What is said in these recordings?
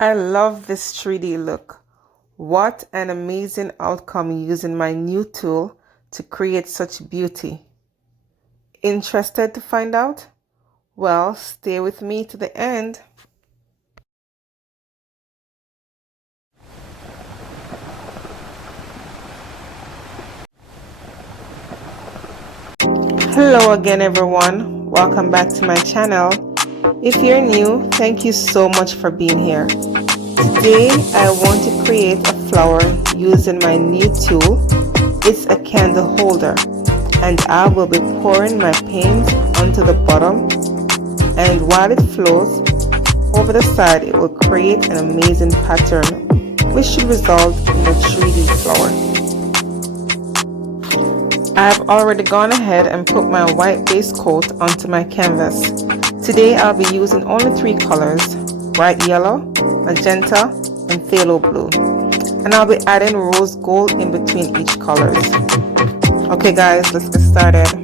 I love this 3D look. What an amazing outcome using my new tool to create such beauty. Interested to find out? Well, stay with me to the end. Hello again everyone, welcome back to my channel. If you're new, thank you so much for being here. Today I want to create a flower using my new tool. It's a candle holder and I will be pouring my paint onto the bottom, and while it flows over the side it will create an amazing pattern which should result in a 3D flower. I've already gone ahead and put my white base coat onto my canvas. Today I'll be using only 3 colors, bright yellow, magenta, and phthalo blue. And I'll be adding rose gold in between each colors. Okay guys, let's get started.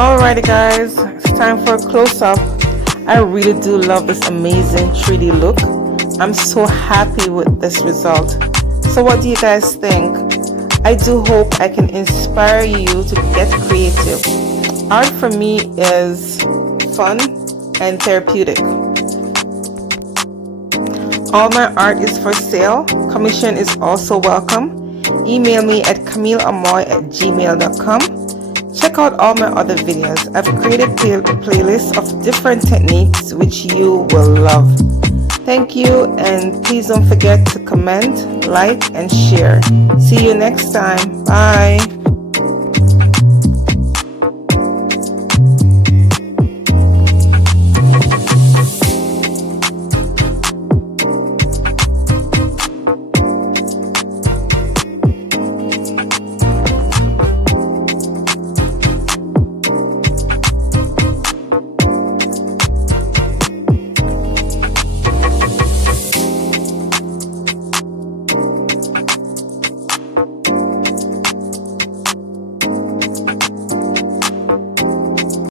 Alrighty guys, it's time for a close-up. I really do love this amazing 3D look. I'm so happy with this result. So what do you guys think? I do hope I can inspire you to get creative. Art for me is fun and therapeutic. All my art is for sale. Commission is also welcome. Email me at camileamoy@gmail.com. Check out all my other videos. I've created playlists of different techniques which you will love. Thank you, and please don't forget to comment, like, and share. See you next time. Bye.